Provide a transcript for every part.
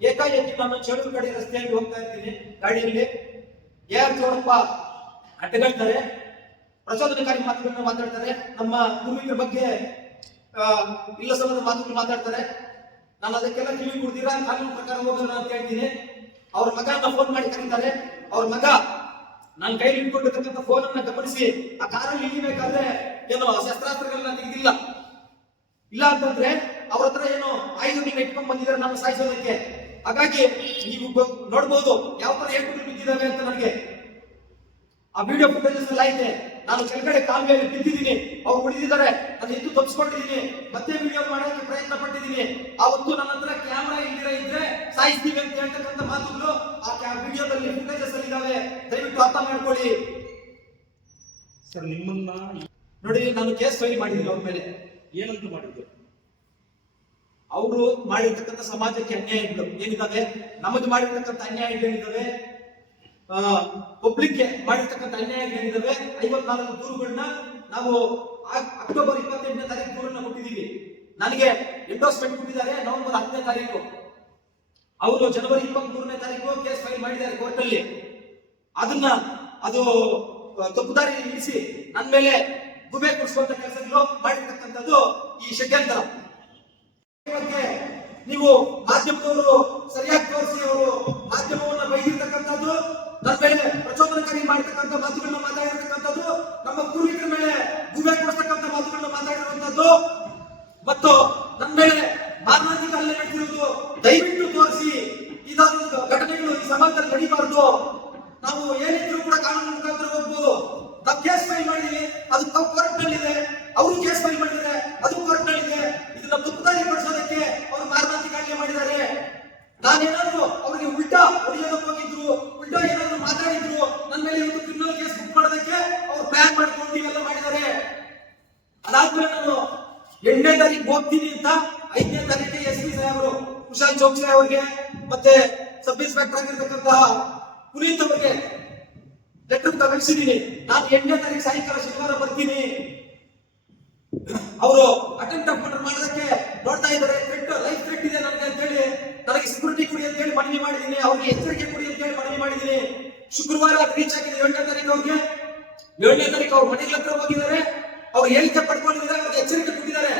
ಏಕಾಏಕಿ ನಾನು ಚೇಳೂರು ಕಡೆ ರಸ್ತೆಯಲ್ಲಿ ಹೋಗ್ತಾ ಇರ್ತೀನಿ. ಗಾಡಿಯಲ್ಲಿ ಯಾರು ಚೌಡಪ್ಪ ಅಡ್ಡಗಳ್ತಾರೆ ಪ್ರಚೋದನಕಾರಿ ಮಾತುಗಳನ್ನ ಮಾತಾಡ್ತಾರೆ. ನಮ್ಮ ಪೂರ್ವಿಕರ ಬಗ್ಗೆ ಇಲ್ಲ ಸಲ್ಲದ ಮಾತುಗಳು ಮಾತಾಡ್ತಾರೆ. ನಾನು ಅದಕ್ಕೆಲ್ಲ ಕಿವಿ ಕೊಡ್ತೀರಾ ಕಾನೂನು ಪ್ರಕಾರ ಹೋಗೋಣ ಅಂತ ಹೇಳ್ತೀನಿ. ಅವ್ರ ಮಗನ ಫೋನ್ ಮಾಡಿ ಕರೀತಾರೆ. ಅವ್ರ ಮಗ ನಾನು ಕೈಲಿ ಇಟ್ಕೊಂಡಿರ್ತಕ್ಕಂಥ ಫೋನ್ ಅನ್ನ ಗಮನಿಸಿ, ಆ ಕಾರಲ್ಲಿ ಇಳಿಬೇಕಾದ್ರೆ ಏನೋ ಶಸ್ತ್ರಾಸ್ತ್ರಗಳನ್ನ ತೆಗೆದಿಲ್ಲ. ಇಲ್ಲ ಅಂತಂದ್ರೆ ಅವ್ರ ಹತ್ರ ಏನೋ ಆಯುಧಗಳನ್ನ ಇಟ್ಕೊಂಡ್ ಬಂದಿದ್ದಾರೆ ನಮ್ಮ ಸಾಯಿಸೋದಕ್ಕೆ. ಹಾಗಾಗಿ ನೀವು ನೋಡ್ಬೋದು ಯಾವ ತರ ಹೇಳ್ಬಿಟ್ಟು ಬಿದ್ದಿದ್ದಾವೆ ಅಂತ ನನಗೆ. ಆ ವಿಡಿಯೋ ಫುಟೇಜಸ್ ಎಲ್ಲ ಐತೆ ನಾನು ಕೆಳಗಡೆ ಕಾಲುವೆಯಲ್ಲಿ ಬಿದ್ದಿದ್ದೀನಿ. ಅವ್ರು ಉಳಿದಿದ್ದಾರೆ. ನಾನು ಎದ್ದು ತಪ್ಪಿಸ್ಕೊಂಡಿದ್ದೀನಿ ಮತ್ತೆ ವಿಡಿಯೋ ಮಾಡೋಕೆ ಪ್ರಯತ್ನ ಪಟ್ಟಿದ್ದೀನಿ. ಅವತ್ತು ನನ್ನ ಹತ್ರ ಕ್ಯಾಮ್ರಾ ಇಲ್ದಿರ ಇದ್ರೆ ಸಾಯಿಸ್ತೀವಿ ಅಂತ ಹೇಳ್ತಕ್ಕಂಥ ಮಾತುಗಳು ಆ ವಿಡಿಯೋದಲ್ಲಿ ಫುಟೇಜಸ್ ಅಲ್ಲಿ ಇದಾವೆ. ದಯವಿಟ್ಟು ಅರ್ಥ ಮಾಡ್ಕೊಳ್ಳಿ. ಸರ್ ನಿಮ್ಮನ್ನ ನೋಡಿ ನಾನು ಕೇಸ್ ಫೈಲ್ ಮಾಡಿದ್ದೀನಿ ಅವ್ರ ಮೇಲೆ. ಏನಂತ ಮಾಡಿದ್ದು ಅವರು ಮಾಡಿರ್ತಕ್ಕಂಥ ಸಮಾಜಕ್ಕೆ ಅನ್ಯಾಯಗಳು ಏನಿದಾವೆ? ನಮಗೆ ಮಾಡಿರ್ತಕ್ಕಂಥ ಅನ್ಯಾಯಗಳು ಪಬ್ಲಿಕ್ ಪಬ್ಲಿಕ್ಗೆ ಮಾಡಿರ್ತಕ್ಕಂಥ ಅನ್ಯಾಯಗಳು ಏನಿದ್ದಾವೆ ಐವತ್ನಾಲ್ಕು ದೂರುಗಳನ್ನ ನಾವು ಅಕ್ಟೋಬರ್ ಇಪ್ಪತ್ತೆಂಟನೇ ತಾರೀಕು ದೂರನ್ನ ಕೊಟ್ಟಿದ್ದೀವಿ. ನನಗೆ ಎಂಡೋಸ್ಮೆಂಟ್ ಕೊಟ್ಟಿದ್ದಾರೆ ನವೆಂಬರ್ ಹತ್ತನೇ ತಾರೀಕು ಅವರು ಜನವರಿ ಇಪ್ಪತ್ತ್ ಮೂರನೇ ತಾರೀಕು ಕೇಸ್ ಫೈಲ್ ಮಾಡಿದ್ದಾರೆ ಕೋರ್ಟ್ ಅಲ್ಲಿ ಅದನ್ನ ಅದು ತಪ್ಪುದಾರಿ ಇಳಿಸಿ ನನ್ನ ಮೇಲೆ ಗುಬೆ ಕೊಡಿಸುವಂತ ಕೆಲಸಗಳು ಮಾಡಿರ್ತಕ್ಕಂಥದ್ದು ಈ ಷಡ್ಯಂತ್ರ. ನೀವು ಮಾಧ್ಯಮದವರು ಸರಿಯಾಗಿ ತೋರಿಸಿ ಅವರು ಮಾಧ್ಯಮವನ್ನು ಬೈದಿರ್ತಕ್ಕಂಥದ್ದು ನನ್ನ ಮೇಲೆ ಪ್ರಚೋದನಕಾರಿ ಮಾಡಿರ್ತಕ್ಕಂಥ ಮಾತುಗಳನ್ನ ಮಾತಾಡಿರ್ತಕ್ಕಂಥದ್ದು ನಮ್ಮ ಪೂರ್ವಿಕರ ಮೇಲೆ ಗುಬೆ ಕೊಡಿಸ್ತಕ್ಕಂಥ ಮಾತುಗಳನ್ನ ಮಾತಾಡಿರುವಂತದ್ದು ಮತ್ತು ನನ್ನ ಮೇಲೆ ಮಾರಣಾಂತಿಕ ಹಲ್ಲೆ ನಡೆದಿರುವುದು ದಯವಿಟ್ಟು ತೋರಿಸಿ ಇದಾದ ಘಟನೆಗಳು ಈ ಸಮಾಜದಲ್ಲಿ ನಡೀಬಾರದು ನಾವು ಏನಿದ್ರು ಕೂಡ ಕಾನೂನು ಮುಖಾಂತರ ಹೋಗ್ಬೋದು ನಾವು ಕೇಸ್ ಫೈಲ್ ಮಾಡಿದೀವಿ ಅದು ಕೋರ್ಟ್ ನಲ್ಲಿದೆ ಅವರು ಕೇಸ್ ಫೈಲ್ ಮಾಡಿದ್ದಾರೆ ಅದು ಕೋರ್ಟ್ ನಲ್ಲಿದೆ ಇದನ್ನ ತುಪ್ಪದಾರಿ ಪಡಿಸೋದಕ್ಕೆ ಅವರು ಮಾರಣಾಂತಿಕ ಹಲ್ಲೆ ಮಾಡಿದ್ದಾರೆ ನಾನೇನಾದ್ರು ಅವರಿಗೆ ಉಲ್ಟಾ ಹೊಡೆಯೋದಕ್ಕೆ ಹೋಗಿದ್ರು ಉಲ್ಟಾ ಏನಾದ್ರು ಮಾತಾಡಿದ್ರು ನನ್ನ ಮೇಲೆ ಇವತ್ತು ಕ್ರಿಮಿನಲ್ ಕೇಸ್ ಬುಕ್ ಮಾಡೋದಕ್ಕೆ ಅವ್ರು ಪ್ಲಾನ್ ಮಾಡ್ಕೊಂಡು ಇವೆಲ್ಲ ಮಾಡಿದ್ದಾರೆ ಅದಾದ್ಮೇಲೆ ನಾನು ಎಂಟನೇ ತಾರೀಕು ಹೋಗ್ತೀನಿ ಅಂತ ಐದನೇ ತಾರೀಕಿಗೆ ಎಸ್ ಪಿ ಸಾಹೇಬರು ಕುಶಾಲ್ ಚೌಕ್ಸಿ ಅವರಿಗೆ, ಮತ್ತೆ ಸಬ್ ಇನ್ಸ್ಪೆಕ್ಟರ್ ಆಗಿರ್ತಕ್ಕಂತಹ ಪುನೀತ್ ಅವರಿಗೆ ಲೆಟರ್ ತಗಿಸಿದೀನಿ ನಾನು ಎಂಟನೇ ತಾರೀಕು ಸಾಯಂಕಾಲ ಶನಿವಾರ ಬರ್ತೀನಿ. ಅವರು ಅಟೆಂಪ್ಟ್ ಆಫ್ ಮಾಡೋದಕ್ಕೆ ನೋಡ್ತಾ ಇದ್ದಾರೆ. ಥ್ರೆಟ್ ಲೈಫ್ ಥ್ರೆಟ್ ಇದೆ ನನಗೆ ಅಂತ ಹೇಳಿ, ನನಗೆ ಸೆಕ್ಯೂರಿಟಿ ಕೊಡಿ ಅಂತ ಹೇಳಿ ಮನವಿ ಮಾಡಿದ್ದೀನಿ. ಅವ್ರಿಗೆ ಎಚ್ಚರಿಕೆ ಕೊಡಿ ಅಂತ ಹೇಳಿ ಮನವಿ ಮಾಡಿದ್ದೀನಿ. ಶುಕ್ರವಾರ ರೀಚ್ ಆಗಿದೆ ಎಂಟನೇ ತಾರೀಕು ಅವ್ರಿಗೆ. ಏಳನೇ ತಾರೀಕು ಅವ್ರ ಮನೆಗೆ ಹತ್ರ ಹೋಗಿದ್ದಾರೆ. ಅವ್ರು ಹೇಳಿಕೆ ಪಡ್ಕೊಂಡಿದ್ದಾರೆ, ಅವ್ರಿಗೆ ಎಚ್ಚರಿಕೆ ಕೊಟ್ಟಿದ್ದಾರೆ.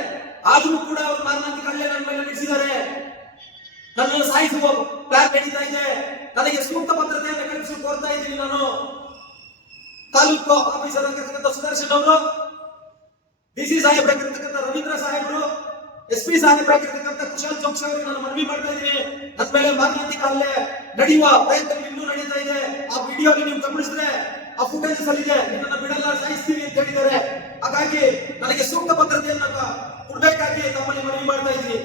ಆದ್ರೂ ಕೂಡ ಅವ್ರು ಮಾರಣಾಂತಿಕ ಹಲ್ಲೆ ನನ್ನ ಮೇಲೆ ನಡೆಸಿದ್ದಾರೆ. ನನ್ನನ್ನು ಸಾಯಿಸುವ ಪ್ಲಾನ್ ನಡೀತಾ ಇದೆ. ನನಗೆ ಸೂಕ್ತ ಭದ್ರತೆಯನ್ನು ಕಲ್ಪಿಸಿ ಕೋರ್ತಾ ಇದ್ದೀನಿ ನಾನು. ತಾಲೂಕು ಆಫೀಸರ್ ಆಗಿರ್ತಕ್ಕಂಥ ಸುದರ್ಶನ್ ಅವರು, ಡಿ ಸಿ ಸಾಹೇಬ್ರಾಗಿರ್ತಕ್ಕಂಥ ರವೀಂದ್ರ ಸಾಹೇಬರು, ಎಸ್ ಪಿ ಸಾಹೇಬ್ರಾಗಿರ್ತಕ್ಕಂಥ ಕುಶಾಲ್ ಚೌಕ್ಸಿ ಅವರಿಗೆ ನಾನು ಮನವಿ ಮಾಡ್ತಾ ಇದ್ದೀನಿ. ನನ್ನ ಮೇಲೆ ಮಾರಣಾಂತಿಕ ಕಾಲೇ ನಡೆಯುವ ಪ್ರಯತ್ನ ಇನ್ನೂ ನಡೀತಾ ಇದೆ. ಆ ವಿಡಿಯೋಗೆ ನೀವು ಗಮನಿಸಿದ್ರೆ, ಆ ಫುಟೇಜಸ್ ಅಲ್ಲಿ ಇದೆ. ಬಿಡಲ್ಲ, ಸಾಯಿಸ್ತೀವಿ ಅಂತ ಹೇಳಿದ್ದಾರೆ. ಹಾಗಾಗಿ ನನಗೆ ಸೂಕ್ತ ಭದ್ರತೆಯನ್ನ ಕೊಡಬೇಕಾಗಿ ತಮ್ಮಲ್ಲಿ ಮನವಿ ಮಾಡ್ತಾ ಇದ್ದೀನಿ.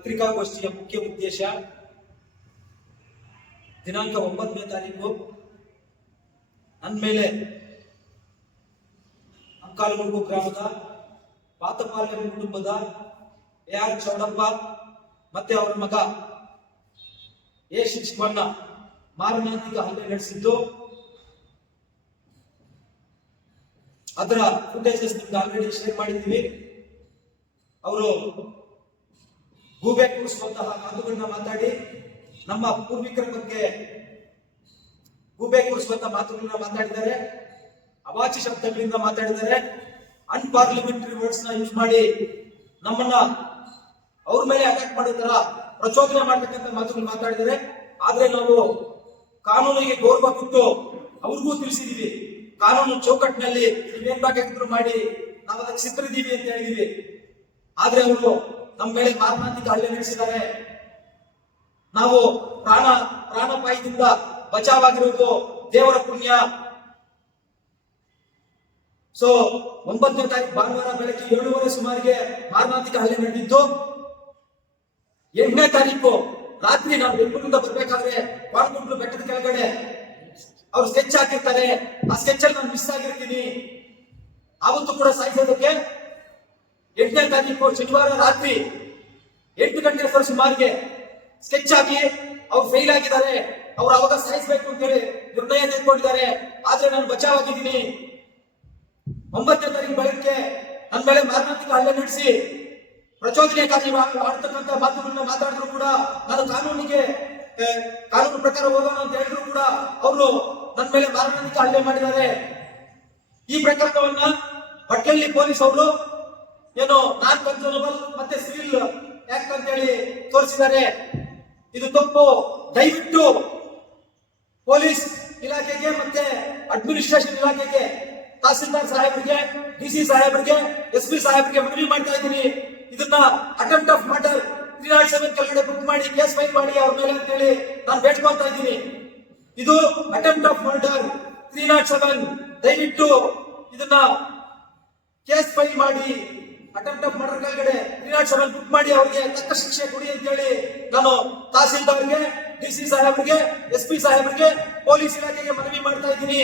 ಪತ್ರಿಕಾಗೋಷ್ಠಿಯ ಮುಖ್ಯ ಉದ್ದೇಶ ದಿನಾಂಕ ಒಂಬತ್ತನೇ ತಾರೀಕು. ನನ್ನ ಮೇಲೆ ಅಂಕಾಲಗುಡ್ಗು ಗ್ರಾಮದ ಪಾತಪಾಲ್ಯ ಕುಟುಂಬದ ಎ ಆರ್ ಚೌಡಪ್ಪ ಮತ್ತೆ ಅವರ ಮಗ ಎ ಶಿಕ್ಷಕವನ್ನ ಮಾರಣಾಂತಿಕ ಹಲ್ಲೆ ನಡೆಸಿದ್ದು. ಅದರ ಫುಟೇಜಸ್ ನಿಮ್ಗೆ ಆಲ್ರೆಡಿ ಶೇರ್ ಮಾಡಿದ್ದೀವಿ. ಅವರು ಗೂಬೆ ಕೂರಿಸುವಂತಹ ಮಾತುಗಳನ್ನ ಮಾತಾಡಿ, ನಮ್ಮ ಪೂರ್ವಿಕರ ಬಗ್ಗೆ ಗೂಬೆ ಕೂರಿಸುವಂತ ಮಾತುಗಳನ್ನ ಮಾತಾಡಿದ್ದಾರೆ. ಅವಾಚಿ ಶಬ್ದಗಳಿಂದ ಮಾತಾಡಿದ್ದಾರೆ. ಅನ್ಪಾರ್ಲಿಮೆಂಟರಿ ವರ್ಡ್ಸ್ನ ಯೂಸ್ ಮಾಡಿ ನಮ್ಮನ್ನ ಅವ್ರ ಮೇಲೆ ಅಟ್ಯಾಕ್ ಮಾಡೋ ತರ ಪ್ರಚೋದನೆ ಮಾಡ್ತಕ್ಕಂಥ ಮಾತುಗಳು ಮಾತಾಡಿದ್ದಾರೆ. ಆದ್ರೆ ನಾವು ಕಾನೂನಿಗೆ ಗೌರವ ಕೊಟ್ಟು ಅವ್ರಿಗೂ ತಿಳಿಸಿದೀವಿ. ಕಾನೂನು ಚೌಕಟ್ಟಿನಲ್ಲಿ ನೀವೇನ್ ಮಾಡಿ ನಾವು ಅದಕ್ಕೆ ಸಿದ್ಧರಿದ್ದೀವಿ ಅಂತ ಹೇಳಿದೀವಿ. ಆದ್ರೆ ಅವರು ನಮ್ಮ ಮೇಲೆ ಮಾರಣಾಂತಿಕ ಹಲ್ಲೆ ನಡೆಸಿದ್ದಾರೆ ನಾವು ಪ್ರಾಣ, ಪ್ರಾಣಪಾಯದಿಂದ ಬಚಾವಾಗಿರುವುದು ದೇವರ ಪುಣ್ಯ. ಸೊ ಒಂಬತ್ತನೇ ತಾರೀಕು ಭಾನುವಾರ ಬೆಳಗ್ಗೆ ಏಳುವರೆ ಸುಮಾರಿಗೆ ಮಾರಣಾಂತಿಕ ಹಲ್ಲೆ ನಡೆದಿದ್ದು, ಎಂಟನೇ ತಾರೀಕು ರಾತ್ರಿ ನಾವು ಬೆಂಗಳೂರಿಂದ ಬರ್ಬೇಕಾದ್ರೆ ವಾಲ್ಗುಂಡ್ಲು ಬೆಟ್ಟದ ಕೆಳಗಡೆ ಅವ್ರು ಸ್ಕೆಚ್ ಹಾಕಿರ್ತಾರೆ. ಆ ಸ್ಕೆಚ್ ಅಲ್ಲಿ ನಾನು ಮಿಸ್ ಆಗಿರ್ತೀನಿ. ಆವತ್ತು ಕೂಡ ಸಾಯಿಸೋದಕ್ಕೆ ಎಂಟನೇ ತಾರೀಕು ಶನಿವಾರ ರಾತ್ರಿ ಎಂಟು ಗಂಟೆ ಸರ್ ಸುಮಾರಿಗೆ ಸ್ಕೆಚ್ ಆಗಿ ಅವ್ರು ಫೇಲ್ ಆಗಿದ್ದಾರೆ. ಅವ್ರು ಅವಾಗ ಸಾಯಿಸ್ಬೇಕು ಅಂತ ಹೇಳಿ ನಿರ್ಣಯ ತೆಗೆದುಕೊಂಡಿದ್ದಾರೆ. ಆದ್ರೆ ನಾನು ಬಚಾವಾಗಿದ್ದೀನಿ. ಒಂಬತ್ತನೇ ತಾರೀಕು ಬೆಳಗ್ಗೆ ನನ್ನ ಮೇಲೆ ಮಾರಣಾಂತಿಕ ಹಲ್ಲೆ ನಡೆಸಿ ಪ್ರಚೋದನೆಗಾಗಿ ಆಡ್ತಕ್ಕಂಥ ಮಾತುಗಳನ್ನ ಮಾತಾಡಿದ್ರು ಕೂಡ ನಾನು ಕಾನೂನಿಗೆ ಕಾನೂನು ಪ್ರಕಾರ ಹೋಗೋಣ ಅಂತ ಹೇಳಿದ್ರು ಕೂಡ ಅವರು ನನ್ನ ಮೇಲೆ ಮಾರಣಾಂತಿಕ ಹಲ್ಲೆ ಮಾಡಿದ್ದಾರೆ. ಈ ಪ್ರಕರಣವನ್ನ ಪಟ್ಟಳ್ಳಿ ಪೊಲೀಸ್ ಅವರು ಏನು ನಾನ್ ಕನ್ಸರ್ನಬಲ್ ಮತ್ತೆ ಸಿವಿಲ್ ಅಂತ ಹೇಳಿ ತೋರಿಸಿದ್ದಾರೆ. ಇದು ತಪ್ಪು. ದಯವಿಟ್ಟು ಪೊಲೀಸ್ ಇಲಾಖೆಗೆ ಮತ್ತೆ ಅಡ್ಮಿನಿಸ್ಟ್ರೇಷನ್ ಇಲಾಖೆಗೆ ತಹಸೀಲ್ದಾರ್ ಸಾಹೇಬರಿಗೆ ಡಿಸಿ ಸಾಹೇಬರಿಗೆ, ಎಸ್ ಪಿ ಸಾಹೇಬರಿಗೆ ಮನವಿ ಮಾಡ್ತಾ ಇದ್ದೀನಿ. ಇದನ್ನ attempt of murder three nought seven ಕೆಳಗಡೆ ಬುಕ್ ಮಾಡಿ ಕೇಸ್ ಫೈಲ್ ಮಾಡಿ ಅವ್ರ ಮೇಲೆ ಅಂತ ಹೇಳಿ ನಾನು ಬೇಡ್ಕೊಳ್ತಾ ಇದ್ದೀನಿ. ಇದು attempt of murder three nought seven ದಯವಿಟ್ಟು ಇದನ್ನ ಕೇಸ್ ಫೈಲ್ ಮಾಡಿ ಅಟೆಂಪ್ಟ್ ಆಫ್ ಮರ್ಡರ್ ಕೆಳಗಡೆ ಬುಕ್ ಮಾಡಿ ಅವರಿಗೆ ತಕ್ಕ ಶಿಕ್ಷೆ ಕೊಡಿ ಅಂತ ಹೇಳಿ ನಾನು ತಹಸೀಲ್ದಾರ್ಗೆ, ಡಿ ಸಿ ಸಾಹೇಬ್ಗೆ, ಎಸ್ ಪಿ ಸಾಹೇಬ್ಗೆ, ಪೊಲೀಸ್ ಇಲಾಖೆಗೆ ಮನವಿ ಮಾಡ್ತಾ ಇದ್ದೀನಿ.